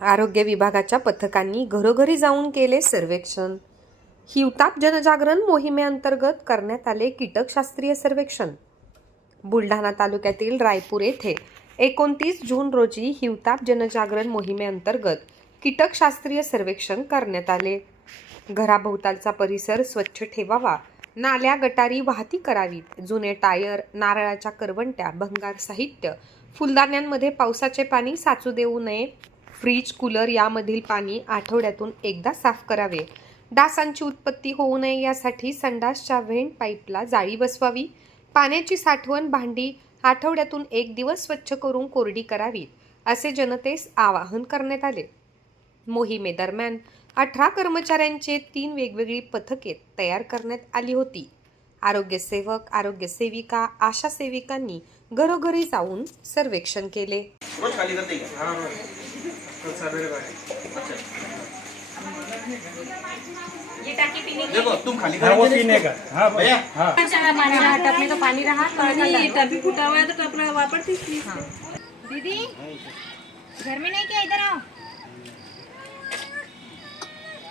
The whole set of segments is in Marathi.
आरोग्य विभागाच्या पथकांनी घरोघरी जाऊन केले सर्वेक्षण. हिवताप जनजागरण मोहिमेअंतर्गत करण्यात आले कीटकशास्त्रीय सर्वेक्षण. बुलढाणा तालुक्यातील रायपूर येथे एकोणतीस जून रोजी हिवताप जनजागरण मोहिमेअंतर्गत कीटकशास्त्रीय सर्वेक्षण करण्यात आले. घराभोवतालचा परिसर स्वच्छ ठेवावा नाल्या गटारी वाहती करावीत जुने टायर नारळाच्या करवंट्या भंगार साहित्य फुलदाण्यांमध्ये पावसाचे पाणी साचू देऊ नये फ्रीज कूलर यामधील पाणी आठवड्यातून एकदा साफ करावे. डासांची उत्पत्ती होऊ नये यासाठी संडासच्या व्हेंट पाईपला जाळी बसवावी. पाण्याची साठवण भांडी आठवड्यातून एक दिवस स्वच्छ करून कोरडी करावी असे जनतेस आवाहन करण्यात आले. मोहिमेदरम्यान अठरा कर्मचाऱ्यांचे तीन वेगवेगळी पथके तयार करण्यात आली होती. आरोग्यसेवक आरोग्य सेविका आशा सेविकांनी घरोघरी जाऊन सर्वेक्षण केले. हाँ सवेरे अच्छा। देखो तुम खाली हाँ वो पीने का। हाँ भैया। हाँ। टप में तो पानी रहा टपी फूटा हुआ है तो कपड़ा वापरती थी दीदी घर में नाही क्या इधर आओ?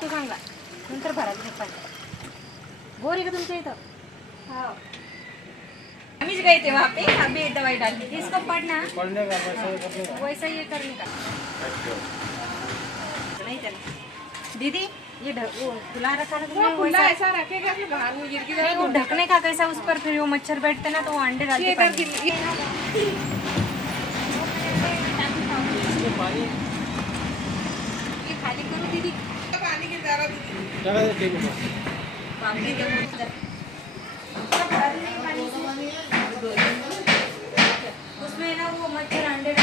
तू सांगा नंतर भरायला पाणी बोर आहे का तुमच्या इथं? हम गए थे वहाँ पे अभी दवाई डाल दी इसको पढ़ना पढ़ने का का वैसा ये करने का नहीं चला दीदी ये खुला रखा तुमने खुला वैसा. ऐसा रखेगा कि बाहर में गिर के नहीं वो ढकने का कैसा उस पर फिर वो मच्छर बैठते ना तो वो अंडे डालते ये पानी। ये खाली करो दीदी. पानी की जरा दीदी मत पर हंड्रेड